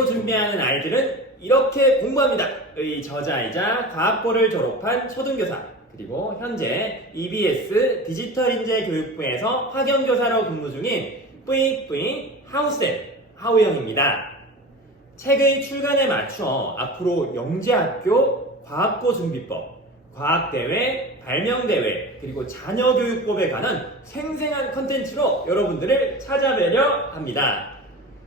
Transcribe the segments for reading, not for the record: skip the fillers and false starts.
모의고 준비하는 아이들은 이렇게 공부합니다. 의 저자이자 과학고를 졸업한 초등교사, 그리고 현재 EBS 디지털인재교육부에서 학연교사로 근무 중인 뿌잉뿌잉 하우쌤, 하우영입니다. 책의 출간에 맞춰 앞으로 영재학교 과학고 준비법, 과학대회, 발명대회, 그리고 자녀교육법에 관한 생생한 컨텐츠로 여러분들을 찾아뵈려 합니다.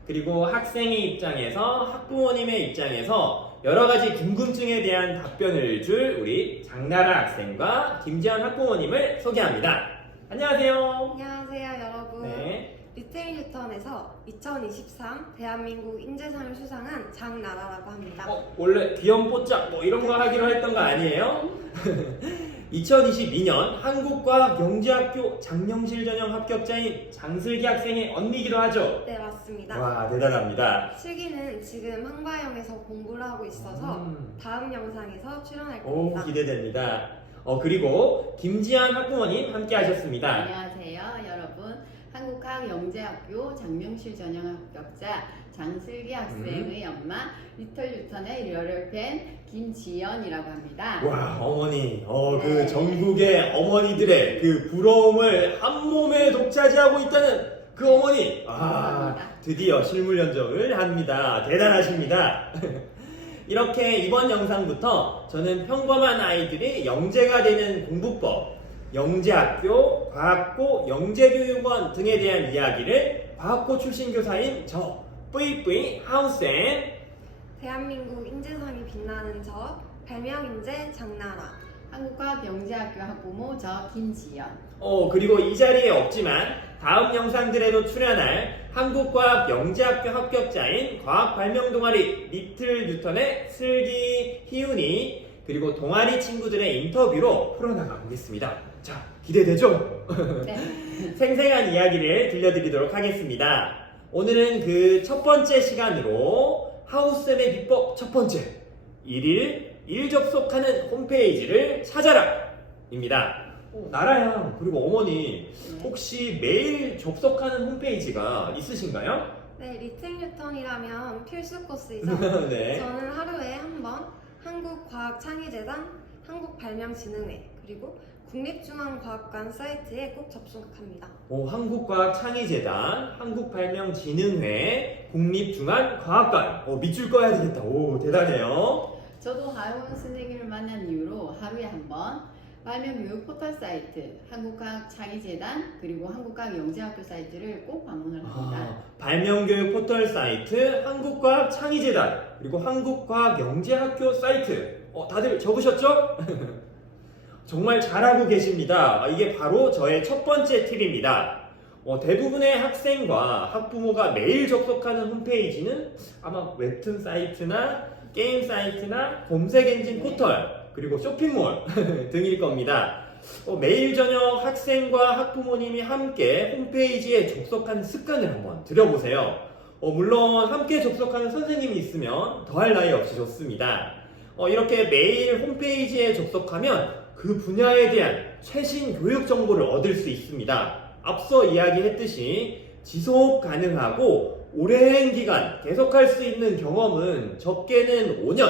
그리고 학생의 입장에서, 학부모님의 입장에서 여러가지 궁금증에 대한 답변을 줄 우리 장나라 학생과 김지현 학부모님을 소개합니다. 안녕하세요. 안녕하세요, 여러분. 네. 리틀 뉴턴에서 2023 대한민국 인재상을 수상한 장나라라고 합니다. 원래 귀염뽀짝 뭐 이런 거 하기로 했던 거 아니에요? 2022년 한국과학영재학교 장영실 전형 합격자인 장슬기 학생의 언니기도 하죠? 네, 맞습니다. 와, 대단합니다. 슬기는 지금 한과영에서 공부를 하고 있어서 다음 영상에서 출연할 오, 겁니다. 기대됩니다. 그리고 김지한 학부모님 함께 하셨습니다. 안녕하세요, 여러분. 한국과학영재학교 장명실 전형 합격자 장슬기 학생의 엄마 리틀 뉴턴의 열혈팬 김지연이라고 합니다. 와, 어머니, 그 네. 전국의 어머니들의 그 부러움을 한 몸에 독차지하고 있다는 그 어머니. 감사합니다. 드디어 실물 연정을 합니다. 대단하십니다. 이렇게 이번 영상부터 저는 평범한 아이들이 영재가 되는 공부법, 영재학교, 과학고, 영재교육원 등에 대한 이야기를 과학고 출신 교사인 저 뿌이뿌이 하우쌤, 대한민국 인재상이 빛나는 저 발명인재 장나라, 한국과학영재학교 학부모 저 김지연. 그리고 이 자리에 없지만 다음 영상들에도 출연할 한국과학영재학교 합격자인 과학발명동아리 리틀 뉴턴의 슬기, 희훈이, 그리고 동아리 친구들의 인터뷰로 풀어나가 보겠습니다. 자, 기대되죠? 네. 생생한 이야기를 들려드리도록 하겠습니다. 오늘은 그 첫 번째 시간으로 하우쌤의 비법 첫 번째, 일 접속하는 홈페이지를 찾아라! 입니다. 나라양, 그리고 어머니, 혹시 매일 접속하는 홈페이지가 있으신가요? 네, 리틀 뉴턴이라면 필수 코스이죠. 네. 저는 하루에 한 번 한국과학창의재단, 한국발명진흥회, 그리고 국립중앙과학관 사이트에 꼭 접속합니다. 한국과학창의재단, 한국발명진흥회, 국립중앙과학관. 밑줄 꺼야 되겠다. 오, 대단해요. 저도 하원 선생님을 만난 이후로 하루에 한 번 발명교육 포털 사이트, 한국과학창의재단, 그리고 한국과학영재학교 사이트를 꼭 방문을 합니다. 발명교육 포털 사이트, 한국과학창의재단, 그리고 한국과학영재학교 사이트. 다들 적으셨죠? 정말 잘하고 계십니다. 이게 바로 저의 첫 번째 팁입니다. 대부분의 학생과 학부모가 매일 접속하는 홈페이지는 아마 웹툰 사이트나 게임 사이트나 검색 엔진 포털, 그리고 쇼핑몰 등일 겁니다. 매일 저녁 학생과 학부모님이 함께 홈페이지에 접속하는 습관을 한번 들여보세요. 물론 함께 접속하는 선생님이 있으면 더할 나위 없이 좋습니다. 이렇게 매일 홈페이지에 접속하면 그 분야에 대한 최신 교육 정보를 얻을 수 있습니다. 앞서 이야기했듯이 지속 가능하고 오랜 기간 계속할 수 있는 경험은 적게는 5년,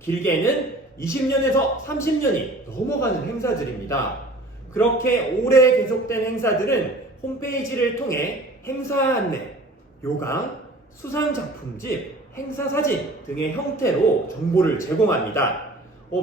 길게는 20년에서 30년이 넘어가는 행사들입니다. 그렇게 오래 계속된 행사들은 홈페이지를 통해 행사 안내, 요강, 수상작품집, 행사사진 등의 형태로 정보를 제공합니다.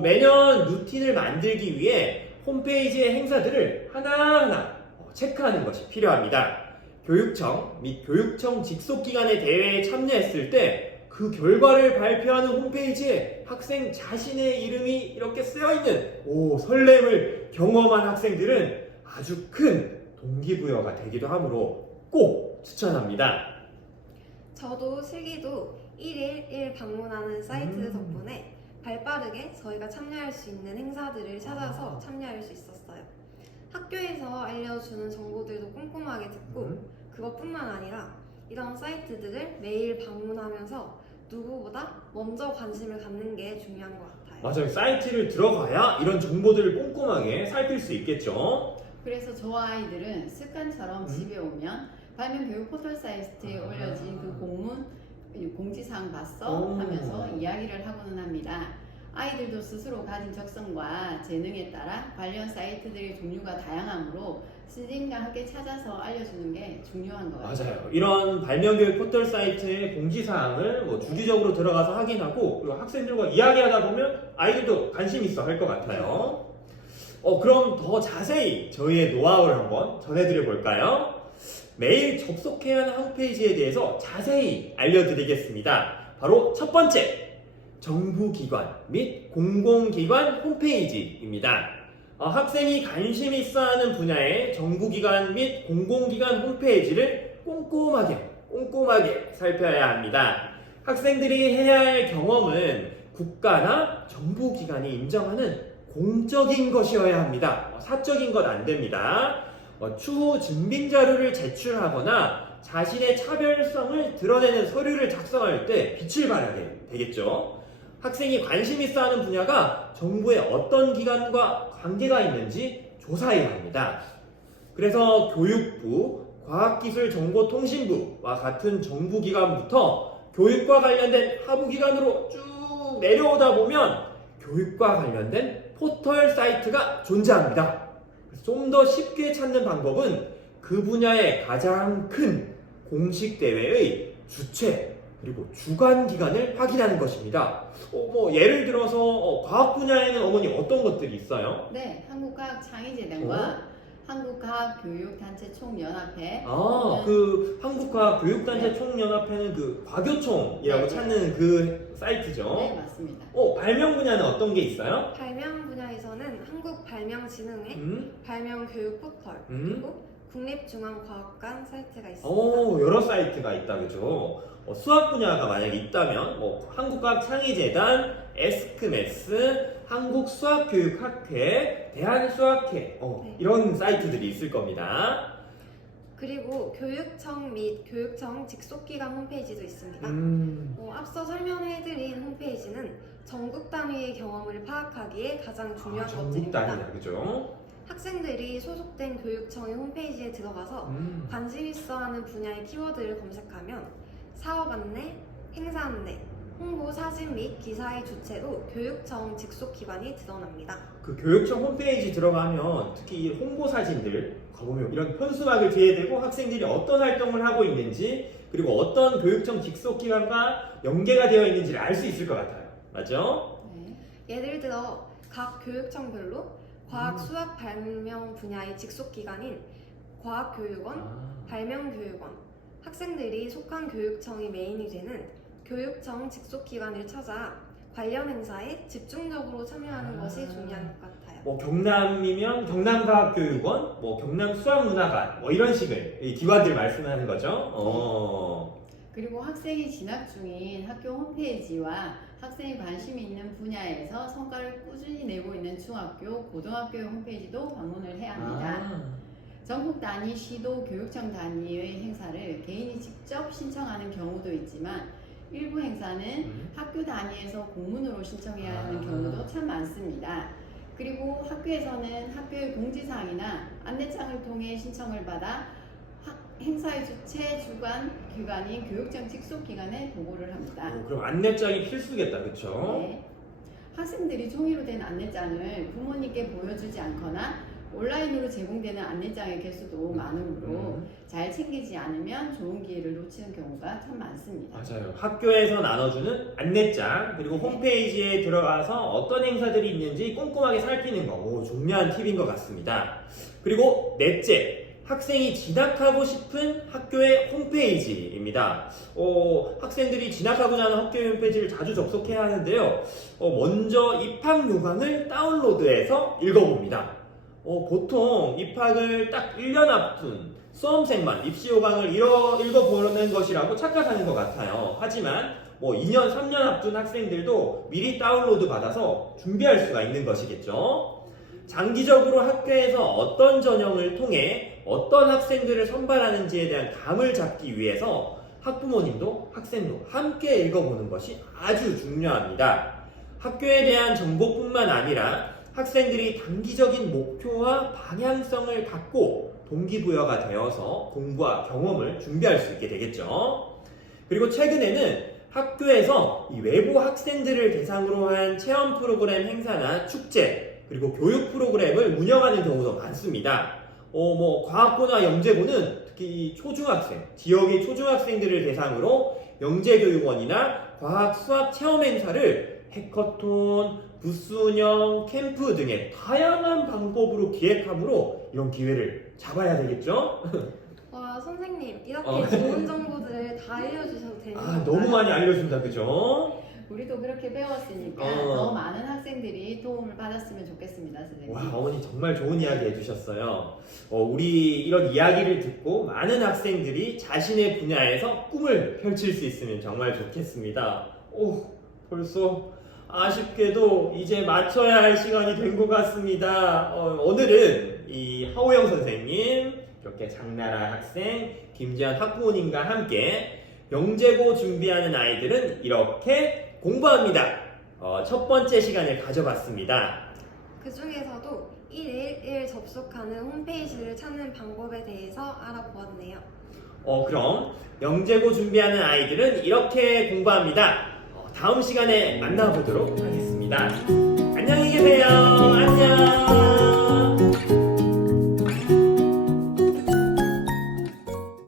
매년 루틴을 만들기 위해 홈페이지의 행사들을 하나하나 체크하는 것이 필요합니다. 교육청 및 교육청 직속기관의 대회에 참여했을 때 그 결과를 발표하는 홈페이지에 학생 자신의 이름이 이렇게 쓰여있는 설렘을 경험한 학생들은 아주 큰 동기부여가 되기도 하므로 꼭 추천합니다. 저도 슬기도 1일 1 방문하는 사이트 덕분에 발빠르게 저희가 참여할 수 있는 행사들을 찾아서 참여할 수 있었어요. 학교에서 알려주는 정보들도 꼼꼼하게 듣고 그것뿐만 아니라 이런 사이트들을 매일 방문하면서 누구보다 먼저 관심을 갖는 게 중요한 것 같아요. 맞아요. 사이트를 들어가야 이런 정보들을 꼼꼼하게 살필 수 있겠죠. 그래서 저 아이들은 습관처럼 집에 오면 발명교육 포털 사이트에 올려진 그 공문 공지사항 봤어? 오. 하면서 이야기를 하고는 합니다. 아이들도 스스로 가진 적성과 재능에 따라 관련 사이트들의 종류가 다양하므로 선생님과 함께 찾아서 알려주는 게 중요한 것 같아요. 맞아요. 이런 발명교육 포털 사이트의 공지사항을 뭐 주기적으로 들어가서 확인하고 그리고 학생들과 이야기하다 보면 아이들도 관심 있어 할 것 같아요. 그럼 더 자세히 저희의 노하우를 한번 전해드려 볼까요? 매일 접속해야 하는 홈페이지에 대해서 자세히 알려드리겠습니다. 바로 첫 번째, 정부기관 및 공공기관 홈페이지입니다. 학생이 관심 있어 하는 분야의 정부기관 및 공공기관 홈페이지를 꼼꼼하게 살펴야 합니다. 학생들이 해야 할 경험은 국가나 정부기관이 인정하는 공적인 것이어야 합니다. 사적인 것 안 됩니다. 추후 증빙 자료를 제출하거나 자신의 차별성을 드러내는 서류를 작성할 때 빛을 발하게 되겠죠. 학생이 관심 있어 하는 분야가 정부의 어떤 기관과 관계가 있는지 조사해야 합니다. 그래서 교육부, 과학기술정보통신부와 같은 정부기관부터 교육과 관련된 하부기관으로 쭉 내려오다 보면 교육과 관련된 포털 사이트가 존재합니다. 좀 더 쉽게 찾는 방법은 그 분야의 가장 큰 공식 대회의 주최 그리고 주관 기관을 확인하는 것입니다. 예를 들어서 과학 분야에는 어머니 어떤 것들이 있어요? 네, 한국과학창의재단과 한국과학교육단체 총연합회 그 한국과학교육단체 네. 총연합회는 그 과교총이라고 네. 찾는 그 사이트죠. 네, 맞습니다. 발명 분야는 어떤 게 있어요? 발명 분야에서는 한국발명진흥회, 발명교육 포털, 그리고 국립중앙과학관 사이트가 있습니다. 여러 사이트가 있다, 그죠? 수학 분야가 만약에 있다면, 한국과학창의재단, 에스크메스, 한국수학교육학회, 대한수학회, 네. 이런 사이트들이 있을 겁니다. 그리고 교육청 및 교육청 직속기관 홈페이지도 있습니다. 앞서 설명해드린 홈페이지는 전국 단위의 경험을 파악하기에 가장 중요한 전국 것들입니다. 단위다, 그죠? 학생들이 소속된 교육청의 홈페이지에 들어가서 관심 있어하는 분야의 키워드를 검색하면 사업 안내, 행사 안내, 홍보 사진 및 기사의 주체로 교육청 직속 기관이 드러납니다. 그 교육청 홈페이지 들어가면 특히 이 홍보 사진들 가보면 이런 현수막을 뒤에 대고 학생들이 어떤 활동을 하고 있는지 그리고 어떤 교육청 직속 기관과 연계가 되어 있는지를 알 수 있을 것 같아요. 맞죠? 네. 예를 들어 각 교육청별로 과학, 수학, 발명 분야의 직속 기관인 과학교육원, 발명교육원, 학생들이 속한 교육청이 메인이 되는 교육청 직속 기관을 찾아 관련 행사에 집중적으로 참여하는 것이 중요한 것 같아요. 경남이면 경남과학교육원, 경남수학문화관 이런 식의 이 기관들 말씀하는 거죠. 그리고 학생이 진학 중인 학교 홈페이지와 학생이 관심이 있는 분야에서 성과를 꾸준히 내고 있는 중학교, 고등학교 홈페이지도 방문을 해야 합니다. 전국 단위, 시도, 교육청 단위의 행사를 개인이 직접 신청하는 경우도 있지만 일부 행사는 학교 단위에서 공문으로 신청해야 하는 경우도 참 많습니다. 그리고 학교에서는 학교의 공지사항이나 안내장을 통해 신청을 받아 행사의 주최 주관 기관인 교육청 직속 기관에 보고를 합니다. 그럼 안내장이 필수겠다, 그렇죠? 네. 학생들이 종이로 된 안내장을 부모님께 보여주지 않거나 온라인으로 제공되는 안내장의 개수도 많으므로 잘 챙기지 않으면 좋은 기회를 놓치는 경우가 참 많습니다. 맞아요. 학교에서 나눠주는 안내장 그리고 홈페이지에 들어가서 어떤 행사들이 있는지 꼼꼼하게 살피는 거 중요한 팁인 것 같습니다. 그리고 넷째, 학생이 진학하고 싶은 학교의 홈페이지입니다. 학생들이 진학하고자 하는 학교의 홈페이지를 자주 접속해야 하는데요. 먼저 입학 요강을 다운로드해서 읽어봅니다. 보통 입학을 딱 1년 앞둔 수험생만 입시 요강을 읽어보는 것이라고 착각하는 것 같아요. 하지만 2년, 3년 앞둔 학생들도 미리 다운로드 받아서 준비할 수가 있는 것이겠죠. 장기적으로 학교에서 어떤 전형을 통해 어떤 학생들을 선발하는지에 대한 감을 잡기 위해서 학부모님도 학생도 함께 읽어보는 것이 아주 중요합니다. 학교에 대한 정보뿐만 아니라 학생들이 단기적인 목표와 방향성을 갖고 동기부여가 되어서 공부와 경험을 준비할 수 있게 되겠죠. 그리고 최근에는 학교에서 이 외부 학생들을 대상으로 한 체험 프로그램 행사나 축제, 그리고 교육 프로그램을 운영하는 경우도 많습니다. 과학고나 영재고는 특히 초중학생, 지역의 초중학생들을 대상으로 영재교육원이나 과학 수학 체험 행사를 해커톤, 부스 운영, 캠프 등의 다양한 방법으로 기획함으로 이런 기회를 잡아야 되겠죠? 와, 선생님, 이렇게 좋은 정보들을 다 알려주셔도 되는 건가요? 너무 많이 알려준다, 그죠? 우리도 그렇게 배웠으니까 더 많은 학생들이 도움을 받았으면 좋겠습니다, 선생님. 와, 어머니 정말 좋은 이야기 해주셨어요. 우리 이런 이야기를 듣고 많은 학생들이 자신의 분야에서 꿈을 펼칠 수 있으면 정말 좋겠습니다. 벌써 아쉽게도 이제 마쳐야 할 시간이 된 것 같습니다. 오늘은 이 하호영 선생님, 이렇게 장나라 학생, 김지한 학부모님과 함께 영재고 준비하는 아이들은 이렇게 공부합니다. 첫 번째 시간을 가져봤습니다. 그 중에서도 111 접속하는 홈페이지를 찾는 방법에 대해서 알아보았네요. 그럼 영재고 준비하는 아이들은 이렇게 공부합니다. 다음 시간에 만나보도록 하겠습니다. 안녕히 계세요.